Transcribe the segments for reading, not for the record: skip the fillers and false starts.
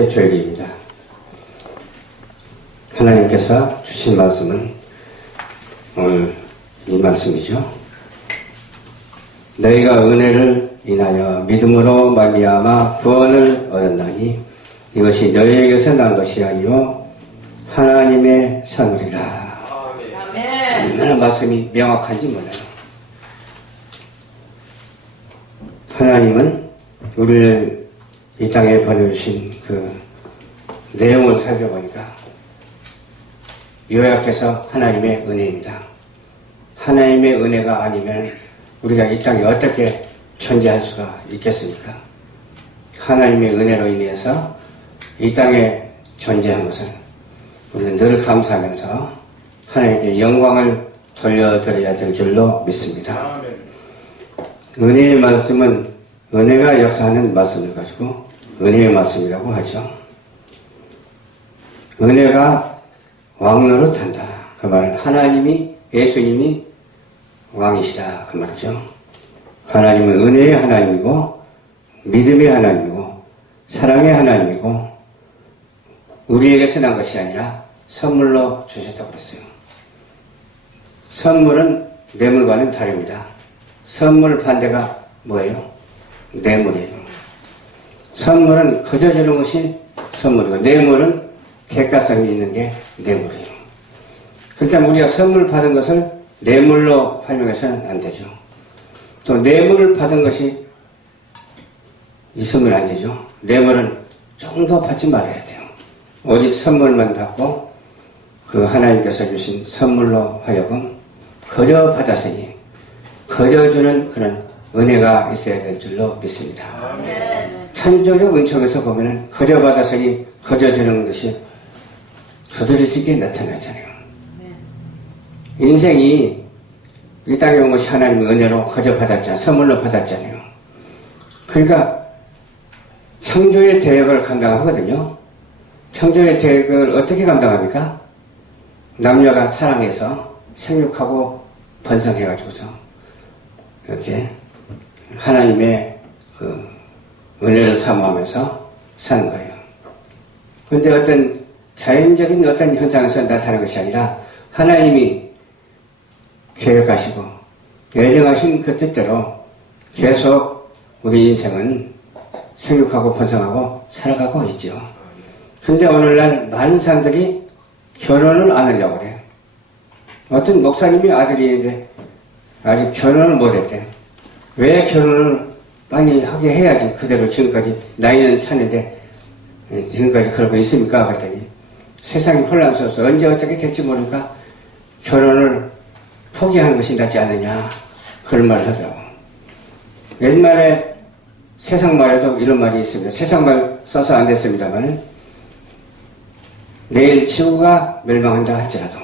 번째 조율입니다. 하나님께서 주신 말씀은 오늘 이 말씀이죠. 너희가 은혜를 인하여 믿음으로 말미암아 구원을 얻었나니 이것이 너희에게서 난 것이 아니요 하나님의 선물이라. 얼마나 말씀이 명확한지 몰라요. 하나님은 우리를 이 땅에 보내주신 그 내용을 살펴보니까 요약해서 하나님의 은혜입니다. 하나님의 은혜가 아니면 우리가 이 땅에 어떻게 존재할 수가 있겠습니까? 하나님의 은혜로 인해서 이 땅에 존재한 것은 우리는 늘 감사하면서 하나님께 영광을 돌려드려야 될 줄로 믿습니다. 은혜의 말씀은 은혜가 역사하는 말씀을 가지고 은혜의 말씀이라고 하죠. 은혜가 왕노릇한다. 그 말은 하나님이, 예수님이 왕이시다. 그 말이죠. 하나님은 은혜의 하나님이고 믿음의 하나님이고 사랑의 하나님이고 우리에게서 난 것이 아니라 선물로 주셨다고 그랬어요. 선물은 뇌물과는 다릅니다. 선물 반대가 뭐예요? 뇌물이에요. 선물은 거저 주는 것이 선물이고 뇌물은 객가성이 있는 게 뇌물이에요. 그렇다면 우리가 선물 받은 것을 뇌물로 활용해서는 안 되죠. 또 뇌물을 받은 것이 있으면 안 되죠. 뇌물은 조금 더 받지 말아야 돼요. 오직 선물만 받고 그 하나님께서 주신 선물로 하여금 거저 받았으니 거저 주는 그런 은혜가 있어야 될 줄로 믿습니다. 창조적 은총에서 보면은 거저 받았으니 거저 주는 것이 두드러지게 나타나잖아요. 인생이 이 땅에 온 것이 하나님의 은혜로 거저 받았잖아요. 선물로 받았잖아요. 그러니까 창조의 대역을 감당하거든요. 창조의 대역을 어떻게 감당합니까? 남녀가 사랑해서 생육하고 번성해가지고서 이렇게 하나님의 그 은혜를 사모하면서 사는 거예요. 그런데 어떤 자연적인 어떤 현상에서 나타나는 것이 아니라 하나님이 계획하시고 예정하신 그 뜻대로 계속 우리 인생은 생육하고 번성하고 살아가고 있죠. 근데 오늘날 많은 사람들이 결혼을 안 하려고 그래요. 어떤 목사님이 아들이 있는데 아직 결혼을 못했대. 왜 결혼을 빨리 하게 해야지 그대로 지금까지 나이는 찼는데 지금까지 그러고 있습니까? 그랬더니 세상이 혼란스러워서 언제 어떻게 될지 모르니까 결혼을 포기하는 것이 낫지 않느냐 그런 말을 하더라고. 옛말에 세상 말에도 이런 말이 있습니다. 세상 말 써서 안 됐습니다만은 내일 지구가 멸망한다 할지라도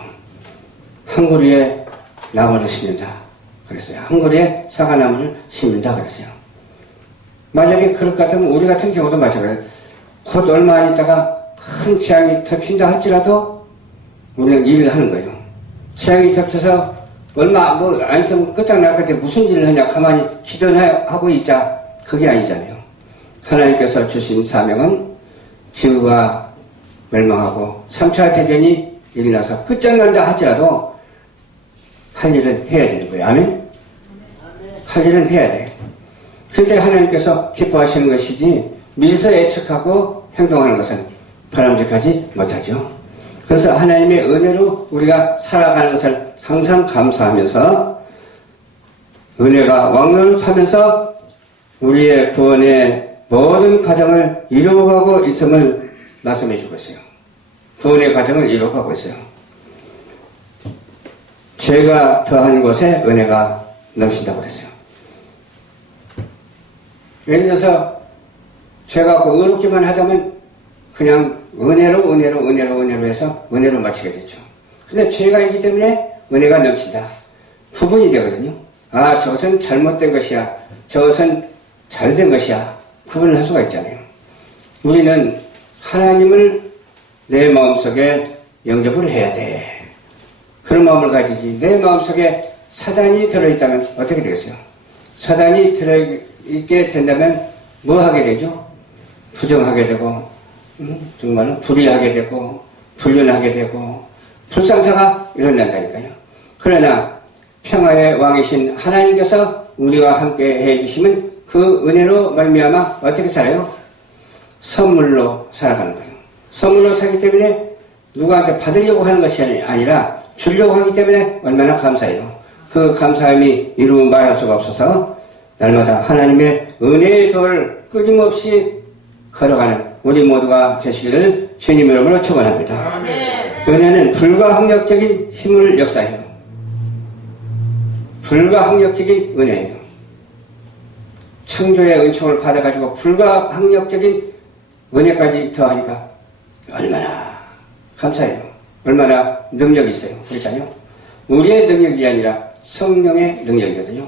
한 그루에 나무를 심는다 그랬어요. 한 그루에 사과나무를 심는다 그랬어요. 만약에 그럴 것 같으면 우리 같은 경우도 마찬가지예요. 곧 얼마 안 있다가 큰 재앙이 덮친다 할지라도 우리는 일을 하는 거예요. 재앙이 덮쳐서 얼마 안 있으면 끝장날 건데 무슨 일을 하냐 가만히 기도하고 있자 그게 아니잖아요. 하나님께서 주신 사명은 지구가 멸망하고 3차 대전이 일어나서 끝장난다 할지라도 할 일은 해야 되는 거예요. 아멘? 할 일은 해야 돼. 그때 하나님께서 기뻐하시는 것이지 미리서 예측하고 행동하는 것은 바람직하지 못하죠. 그래서 하나님의 은혜로 우리가 살아가는 것을 항상 감사하면서 은혜가 왕노릇하면서 우리의 구원의 모든 과정을 이루어가고 있음을 말씀해 주고 있어요. 구원의 과정을 이루어가고 있어요. 죄가 더한 곳에 은혜가 넘친다고 그랬어요. 예를 들어서 죄가 의롭기만 하다면 그냥 은혜로 해서 은혜로 마치게 됐죠. 근데 죄가 있기 때문에 은혜가 넘친다. 구분이 되거든요. 아, 저것은 잘못된 것이야. 저것은 잘된 것이야. 구분을 할 수가 있잖아요. 우리는 하나님을 내 마음속에 영접을 해야 돼. 그런 마음을 가지지. 내 마음속에 사단이 들어있다면 어떻게 되겠어요? 사단이 들어있게 된다면 뭐 하게 되죠? 부정하게 되고 정말로 불의하게 되고 불륜하게 되고 불상사가 일어난다니까요. 그러나 평화의 왕이신 하나님께서 우리와 함께 해주시면 그 은혜로 말미암아 어떻게 살아요? 선물로 살아가는 거예요. 선물로 살기 때문에 누구한테 받으려고 하는 것이 아니라 주려고 하기 때문에 얼마나 감사해요. 그 감사함이 이루 말할 수가 없어서 날마다 하나님의 은혜의 도를 끊임없이 걸어가는 우리 모두가 되시기를 주님 이름으로 축원합니다. 은혜는 불가항력적인 힘을 역사해요. 불가항력적인 은혜예요. 창조의 은총을 받아가지고 불가항력적인 은혜까지 더하니까 얼마나 감사해요. 얼마나 능력이 있어요. 그렇잖아요. 우리의 능력이 아니라 성령의 능력이거든요.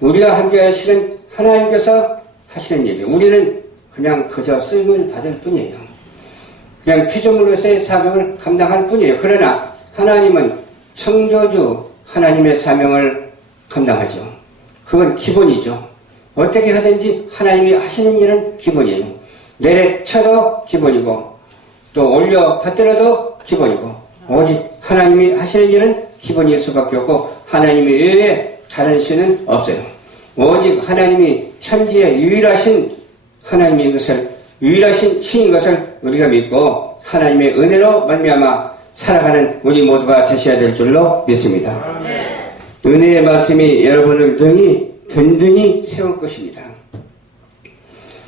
우리가 함께 하시는 하나님께서 하시는 일이에요. 우리는 그냥 그저 쓰임을 받을 뿐이에요. 그냥 피조물로서의 사명을 감당할 뿐이에요. 그러나 하나님은 창조주 하나님의 사명을 감당하죠. 그건 기본이죠. 어떻게 하든지 하나님이 하시는 일은 기본이에요. 내려쳐도 기본이고 또 올려 받더라도 기본이고 오직 하나님이 하시는 일은 기본일 수밖에 없고 하나님 외에 다른 신은 없어요. 오직 하나님이 천지의 유일하신 하나님인 것을 유일하신 신인 것을 우리가 믿고 하나님의 은혜로 말미암아 살아가는 우리 모두가 되셔야 될 줄로 믿습니다. 은혜의 말씀이 여러분을 든든히 세울 것입니다.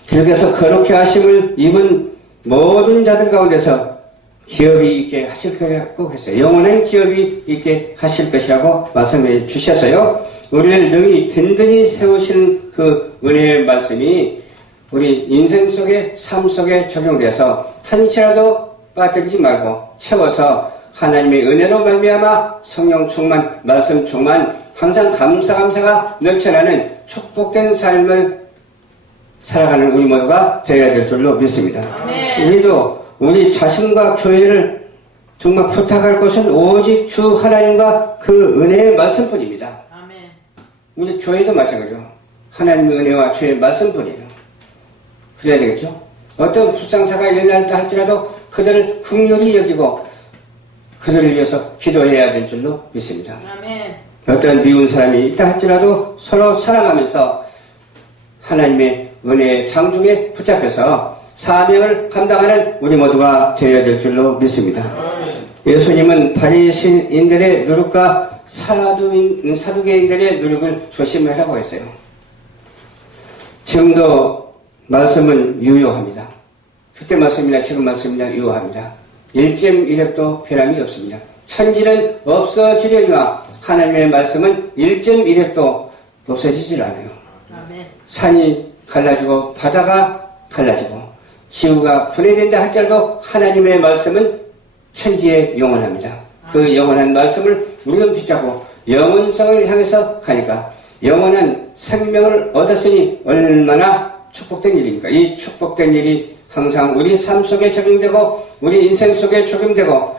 그래서 거룩히 하심을 입은 모든 자들 가운데서 기업이 있게 하실 거라고 했어요. 영원한 기업이 있게 하실 것이라고 말씀해 주셔서요. 우리를 능히 든든히 세우시는 그 은혜의 말씀이 우리 인생 속에 삶 속에 적용돼서 한치라도 빠뜨리지 말고 채워서 하나님의 은혜로 말미암아 성령 충만, 말씀 충만, 항상 감사가 넘쳐나는 축복된 삶을 살아가는 우리 모두가 되어야 될 줄로 믿습니다. 우리도 우리 자신과 교회를 정말 부탁할 것은 오직 주 하나님과 그 은혜의 말씀뿐입니다. 우리 교회도 마찬가지로 하나님의 은혜와 주의 말씀뿐이에요. 그래야 되겠죠? 어떤 불상사가 일어난다 할지라도 그들을 긍휼히 여기고 그들을 위해서 기도해야 될 줄로 믿습니다. 어떤 미운 사람이 있다 할지라도 서로 사랑하면서 하나님의 은혜의 장중에 붙잡혀서 사명을 감당하는 우리 모두가 되어야 될 줄로 믿습니다. 예수님은 바리새인들의 누룩과 사두개인들의 누룩을 조심하라고 했어요. 지금도 말씀은 유효합니다. 그때 말씀이나 지금 말씀이나 유효합니다. 1.1핵도 변함이 없습니다. 천지는 없어지려니와 하나님의 말씀은 1.1핵도 없어지질 않아요. 산이 갈라지고 바다가 갈라지고 지구가 분해된다 할지라도 하나님의 말씀은 천지에 영원합니다. 그 영원한 말씀을 우리는 붙잡고 영원성을 향해서 가니까 영원한 생명을 얻었으니 얼마나 축복된 일입니까? 이 축복된 일이 항상 우리 삶 속에 적용되고 우리 인생 속에 적용되고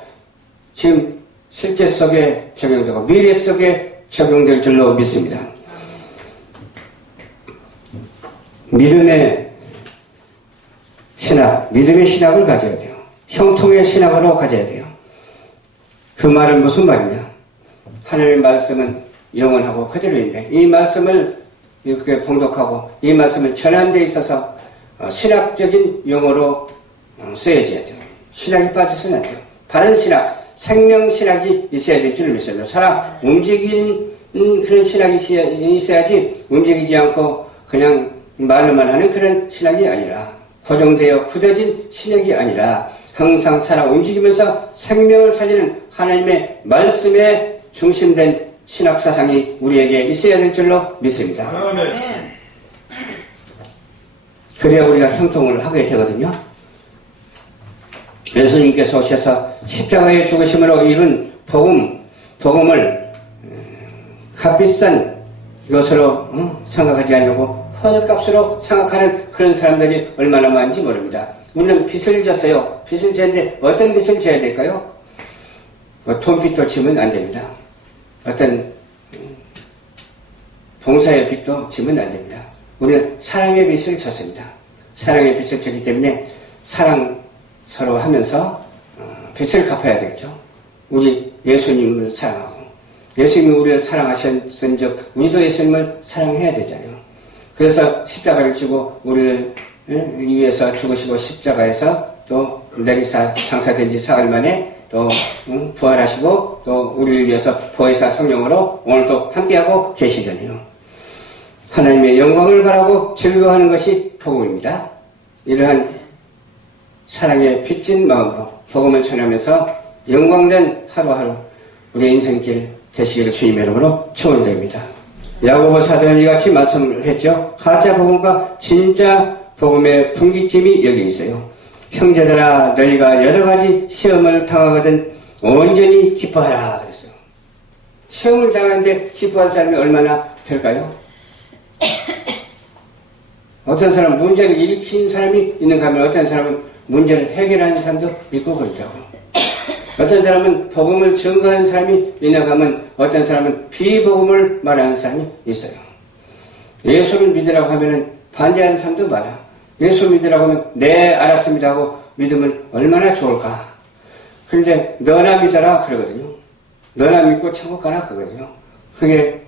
지금 실제 속에 적용되고 미래 속에 적용될 줄로 믿습니다. 믿음의 신학을 가져야 돼요. 형통의 신학으로 가져야 돼요. 그 말은 무슨 말이냐? 하나님의 말씀은 영원하고 그대로인데 이 말씀을 이렇게 봉독하고 이 말씀을 전하는 데 있어서 신학적인 용어로 쓰여져야 돼요. 신학이 빠져서는 안 돼요. 바른 신학, 생명신학이 있어야 될 줄 믿습니다. 살아 움직이는 그런 신학이 있어야지 움직이지 않고 그냥 말로만 하는 그런 신학이 아니라 고정되어 굳어진 신학이 아니라 항상 살아 움직이면서 생명을 살리는 하나님의 말씀에 중심된 신학 사상이 우리에게 있어야 될 줄로 믿습니다. 그래야 우리가 형통을 하게 되거든요. 예수님께서 오셔서 십자가의 죽으심으로 이룬 복음을 값비싼 것으로 생각하지 않으려고 헐값으로 생각하는 그런 사람들이 얼마나 많은지 모릅니다. 우리는 빚을 졌어요. 빚을 졌는데 어떤 빚을 져야 될까요? 돈빚도 지면 안 됩니다. 어떤 봉사의 빚도 지면 안 됩니다. 우리는 사랑의 빚을 졌습니다. 사랑의 빚을 졌기 때문에 서로 하면서 빚을 갚아야 되겠죠. 우리 예수님을 사랑하고 예수님이 우리를 사랑하셨은즉 우리도 예수님을 사랑해야 되잖아요. 그래서 십자가를 지고 우리를 위해서 죽으시고 십자가에서 또 내리사 장사된 지 사흘 만에 또 부활하시고 또 우리를 위해서 보혜사 성령으로 오늘도 함께하고 계시잖아요. 하나님의 영광을 바라고 즐거워하는 것이 복음입니다. 이러한 사랑에 빚진 마음으로 복음을 전하면서 영광된 하루하루 우리의 인생길 되시기를 주님의 이름으로 축원드립니다. 야고보 사도는 이같이 말씀을 했죠. 가짜 복음과 진짜 복음의 분기점이 여기 있어요. 형제들아 너희가 여러가지 시험을 당하거든 온전히 기뻐하라 그랬어요. 시험을 당하는데 기뻐할 사람이 얼마나 될까요? 어떤 사람은 문제를 일으킨 사람이 있는가 하면 어떤 사람은 문제를 해결하는 사람도 있고 그렇다고요. 어떤 사람은 복음을 증거하는 사람이 있는가 하면 어떤 사람은 비복음을 말하는 사람이 있어요. 예수를 믿으라고 하면 반대하는 사람도 많아. 예수 믿으라고 하면 네 알았습니다 하고 믿으면 얼마나 좋을까. 그런데 너나 믿어라 그러거든요. 너나 믿고 천국 가라 그러거든요. 그게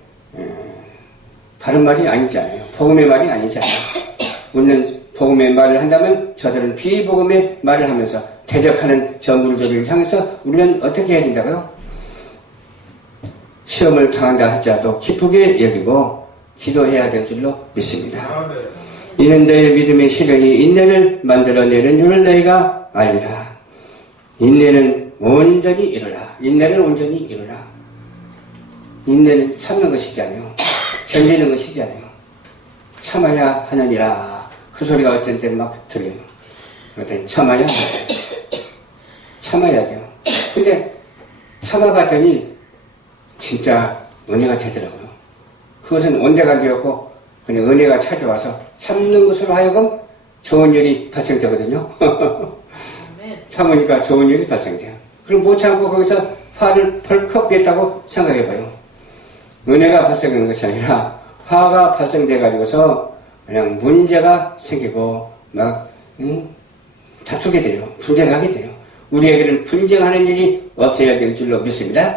바른 말이 아니잖아요. 복음의 말이 아니잖아요. 우리는 복음의 말을 한다면 저들은 비복음의 말을 하면서 대적하는 저 물들을 향해서 우리는 어떻게 해야 된다고요? 시험을 당한다 할지라도 기쁘게 여기고 기도해야 될 줄로 믿습니다. 이는 너의 믿음의 시련이 인내를 만들어내는 줄을 너희가 알리라. 인내는 온전히 이루라. 인내를 온전히 이루라. 인내는 참는 것이잖아요. 견디는 것이잖아요. 참아야 하느니라. 그 소리가 어떤 때는 막 들려요. 어떤 참아야 참아야 돼요. 근데 참아봤더니 진짜 은혜가 되더라고요. 그것은 온데가 되었고 그냥 은혜가 찾아와서 참는 것으로 하여금 좋은 일이 발생되거든요. 참으니까 좋은 일이 발생돼요. 그럼 못 참고 거기서 화를 펄컥 냈다고 생각해봐요. 은혜가 발생하는 것이 아니라 화가 발생돼가지고서 그냥 문제가 생기고 막 다투게 돼요. 분쟁하게 돼요. 우리에게는 분쟁하는 일이 없어야 될 줄로 믿습니다.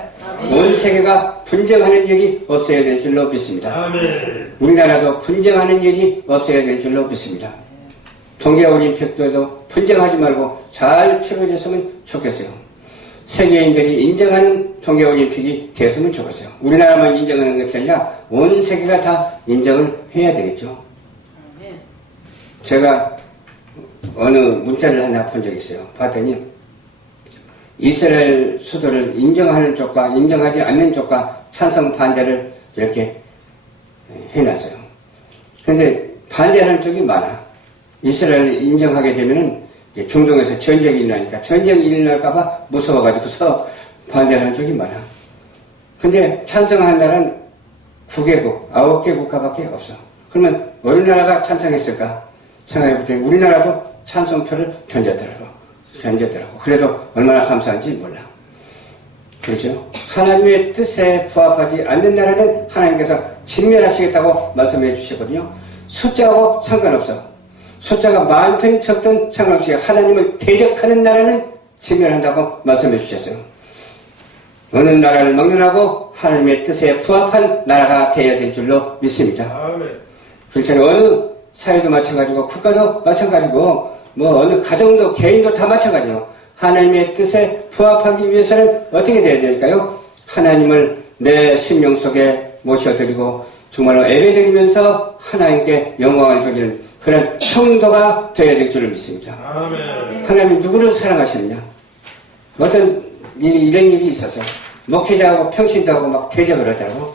온 세계가 분쟁하는 일이 없어야 될 줄로 믿습니다. 우리나라도 분쟁하는 일이 없어야 될 줄로 믿습니다. 동계올림픽도 분쟁하지 말고 잘 치러졌으면 좋겠어요. 세계인들이 인정하는 동계올림픽이 됐으면 좋겠어요. 우리나라만 인정하는 것이 아니라 온 세계가 다 인정을 해야 되겠죠. 제가 어느 문자를 하나 본 적이 있어요. 봤더니 이스라엘 수도를 인정하는 쪽과 인정하지 않는 쪽과 찬성 반대를 이렇게 해놨어요. 그런데 반대하는 쪽이 많아. 이스라엘을 인정하게 되면은 중동에서 전쟁이 일어나니까 전쟁이 일어날까봐 무서워가지고서 반대하는 쪽이 많아. 근데 찬성한 나라는 9개국, 9개 국가밖에 없어. 그러면 어느 나라가 찬성했을까? 생각해볼 때 우리나라도 찬성표를 던졌더라고. 그래도 얼마나 감사한지 몰라. 그렇죠? 하나님의 뜻에 부합하지 않는 나라는 하나님께서 진멸하시겠다고 말씀해 주시거든요. 숫자하고 상관없어. 숫자가 많든 적든 상관없이 하나님을 대적하는 나라는 진멸한다고 말씀해 주셨어요. 어느 나라를 막론하고 하나님의 뜻에 부합한 나라가 되어야 될 줄로 믿습니다. 그렇잖아요. 어느 사회도 마찬가지고 국가도 마찬가지고 뭐 어느 가정도 개인도 다 마찬가지예요. 하나님의 뜻에 부합하기 위해서는 어떻게 돼야 될까요? 하나님을 내 심령 속에 모셔드리고 정말로 예배드리면서 하나님께 영광을 돌리는 그런 성도가 되어야 될 줄을 믿습니다. 아멘. 하나님이 누구를 사랑하시느냐? 어떤 일이 이런 일이 있어서 목회자하고 평신도 하고 막 대적을 하더라고.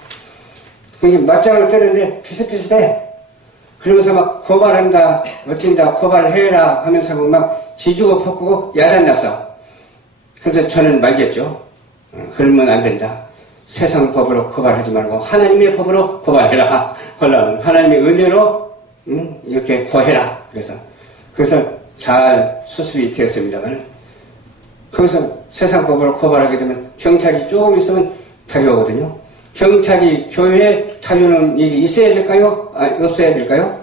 그게 맞짱을 뜨는데 비슷비슷해. 그러면서 막 고발한다, 어쩐다, 고발해라 하면서 막 지주고 볶고 야단났어. 그래서 저는 말겠죠. 그러면 안 된다. 세상 법으로 고발하지 말고 하나님의 법으로 고발해라. 하나님의 은혜로 이렇게 고해라. 그래서 잘 수습이 되었습니다만 거기서 세상 법으로 고발하게 되면 경찰이 조금 있으면 달려오거든요. 경찰이 교회에 달려오는 일이 있어야 될까요? 없어야 될까요?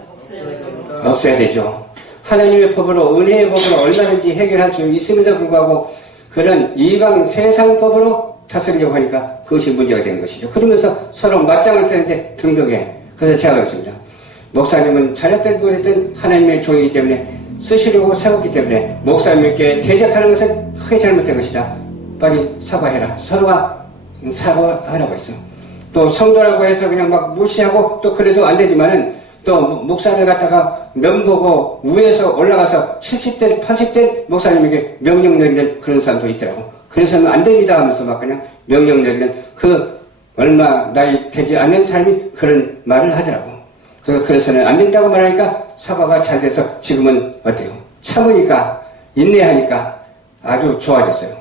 없어야 되죠. 하나님의 법으로 은혜의 법으로 얼마든지 해결할 수 있음에도 불구하고 그런 이방 세상 법으로 다스리려고 하니까 그것이 문제가 되는 것이죠. 그러면서 서로 맞짱을 뜨는데 등등해. 그래서 제가 그렇습니다. 목사님은 잘했든 그랬든 하나님의 종이기 때문에 쓰시려고 세웠기 때문에 목사님께 대적하는 것은 크게 잘못된 것이다. 빨리 사과해라. 서로가 사과하라고 했어. 또 성도라고 해서 그냥 막 무시하고 또 그래도 안 되지만은 또 목사를 갖다가 넘보고 위에서 올라가서 70대 80대 목사님에게 명령 내리는 그런 사람도 있더라고. 그래서는 안 됩니다 하면서 막 그냥 명령 내리는 그 얼마 나이 되지 않는 사람이 그런 말을 하더라고. 그래서는 안 된다고 말하니까 사과가 잘 돼서 지금은 어때요? 참으니까 인내하니까 아주 좋아졌어요.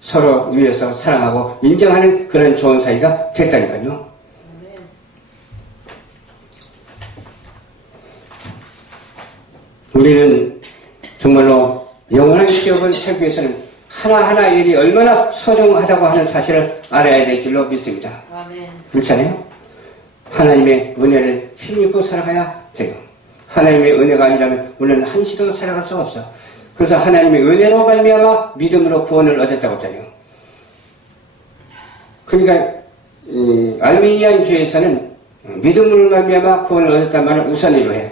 서로 위해서 사랑하고 인정하는 그런 좋은 사이가 됐다니까요. 우리는 정말로 영원한 기업을 살기 위해서는 하나하나 일이 얼마나 소중하다고 하는 사실을 알아야 될 줄로 믿습니다. 아멘. 그렇잖아요? 하나님의 은혜를 힘입고 살아가야 돼요. 하나님의 은혜가 아니라면 우리는 한시도 살아갈 수가 없어. 그래서 하나님의 은혜로 말미암아 믿음으로 구원을 얻었다고 했잖아요. 그러니까 알미니안 주에서는 믿음으로 말미암아 구원을 얻었단 말을 우선으로 해.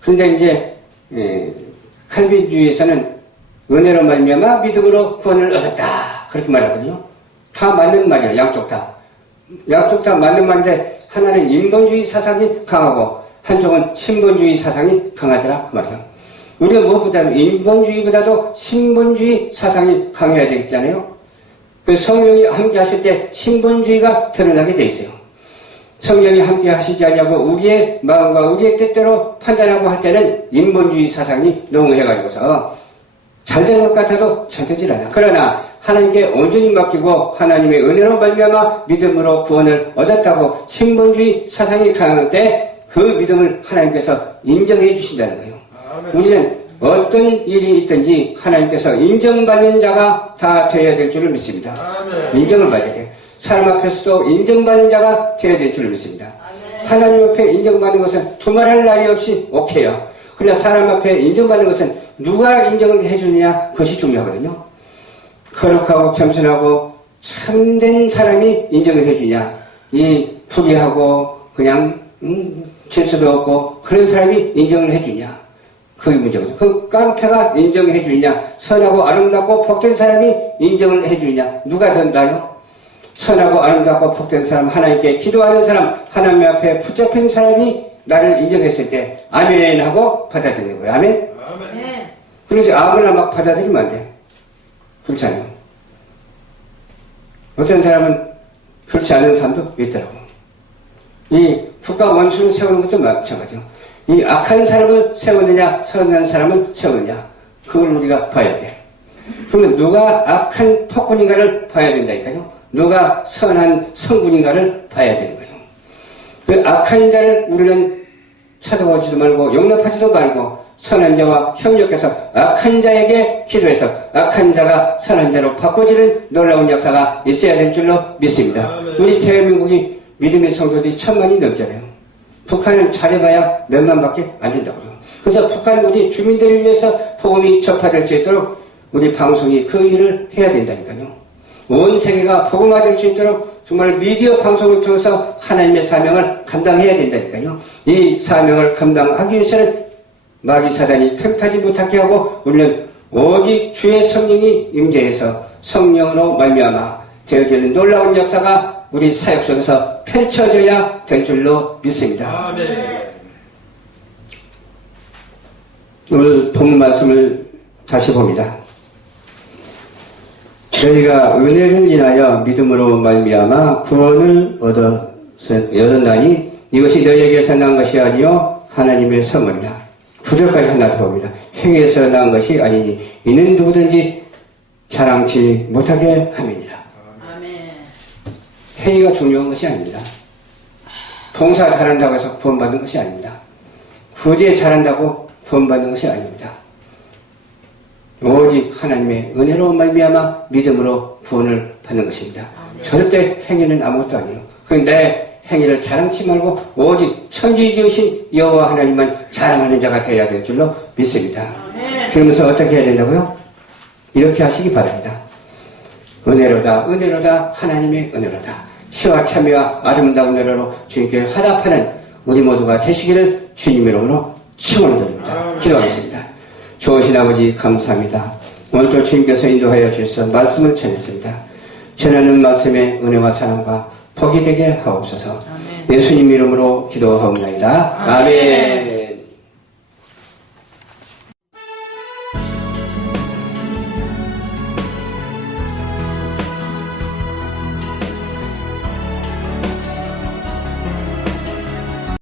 그런데 이제 칼빈주의에서는 은혜로 말미암아 믿음으로 구원을 얻었다 그렇게 말하거든요. 다 맞는 말이야. 양쪽 다 맞는 말인데 하나는 인본주의 사상이 강하고 한쪽은 신본주의 사상이 강하더라 그 말이야. 우리가 무엇보다도 인본주의보다도 신본주의 사상이 강해야 되겠잖아요. 그 성령이 함께 하실 때 신본주의가 드러나게 돼 있어요. 성령이 함께 하시지 않냐고 우리의 마음과 우리의 뜻대로 판단하고 할 때는 인본주의 사상이 농후해가지고서 잘된 것 같아도 잘 되질 않아. 그러나 하나님께 온전히 맡기고 하나님의 은혜로 말미암아 믿음으로 구원을 얻었다고 신본주의 사상이 강할 때 그 믿음을 하나님께서 인정해 주신다는 거예요. 우리는 어떤 일이 있든지 하나님께서 인정받는 자가 다 되어야 될 줄을 믿습니다. 인정을 받아야 돼요. 사람 앞에서도 인정받는 자가 되어야 될 줄을 믿습니다. 하나님 앞에 인정받는 것은 두말할 나위 없이 오케이요. 그러나 사람 앞에 인정받는 것은 누가 인정을 해주느냐 그것이 중요하거든요. 거룩하고 겸손하고 참된 사람이 인정을 해주냐, 이 불의하고 그냥 질서도 없고 그런 사람이 인정을 해주냐 그게 문제거든요. 그 깡패가 인정해 주느냐, 선하고 아름답고 복된 사람이 인정을 해주느냐, 누가 더 나요? 선하고 아름답고 복된 사람, 하나님께 기도하는 사람, 하나님 앞에 붙잡힌 사람이 나를 인정했을 때 아멘 하고 받아들이는 거예요. 아멘? 아멘. 그러지 아무나 막 받아들이면 안 돼. 그렇잖아요. 어떤 사람은 그렇지 않은 사람도 있더라고. 이 국가 원수를 세우는 것도 마찬가지죠. 이 악한 사람을 세우느냐 선한 사람을 세우느냐 그걸 우리가 봐야 돼. 그러면 누가 악한 폭군인가를 봐야 된다니까요. 누가 선한 성군인가를 봐야 되는 거예요. 그 악한 자를 우리는 쳐다보지도 말고 용납하지도 말고 선한 자와 협력해서 악한 자에게 기도해서 악한 자가 선한 자로 바꿔지는 놀라운 역사가 있어야 될 줄로 믿습니다. 우리 대한민국이 믿음의 성도들이 1000만이 넘잖아요. 북한은 잘해봐야 몇만밖에 안 된다고요. 그래서 북한 우리 주민들을 위해서 복음이 접화될 수 있도록 우리 방송이 그 일을 해야 된다니까요. 온 세계가 복음화될 수 있도록 정말 미디어 방송을 통해서 하나님의 사명을 감당해야 된다니까요. 이 사명을 감당하기 위해서는 마귀 사단이 틈타지 못하게 하고 우리는 오직 주의 성령이 임재해서 성령으로 말미암아 되어지는 놀라운 역사가 우리 사역 속에서 펼쳐져야 될 줄로 믿습니다. 아멘. 오늘 본문 말씀을 다시 봅니다. 저희가 은혜를 인하여 믿음으로 말미암아 구원을 얻었나니 이것이 너희에게서 난 것이 아니요 하나님의 선물이라. 9절까지 하나 더 봅니다. 행에서 난 것이 아니니 이는 누구든지 자랑치 못하게 함이니라. 행위가 중요한 것이 아닙니다. 봉사 잘한다고 해서 구원받는 것이 아닙니다. 구제 잘한다고 구원받는 것이 아닙니다. 오직 하나님의 은혜로 말미암아 믿음으로 구원을 받는 것입니다. 절대 행위는 아무것도 아니에요. 그런데 행위를 자랑치 말고 오직 천지 지으신 여호와 하나님만 자랑하는 자가 되어야 될 줄로 믿습니다. 그러면서 어떻게 해야 된다고요? 이렇게 하시기 바랍니다. 은혜로다 은혜로다 하나님의 은혜로다 시와 참회와 아름다운 은혜로 주님께 화답하는 우리 모두가 되시기를 주님 이름으로 축원을 드립니다. 기도하겠습니다. 좋으신 아버지 감사합니다. 오늘도 주님께서 인도하여 주셔서 말씀을 전했습니다. 전하는 말씀의 은혜와 사랑과 복이 되게 하옵소서. 예수님 이름으로 기도하옵나이다. 아멘.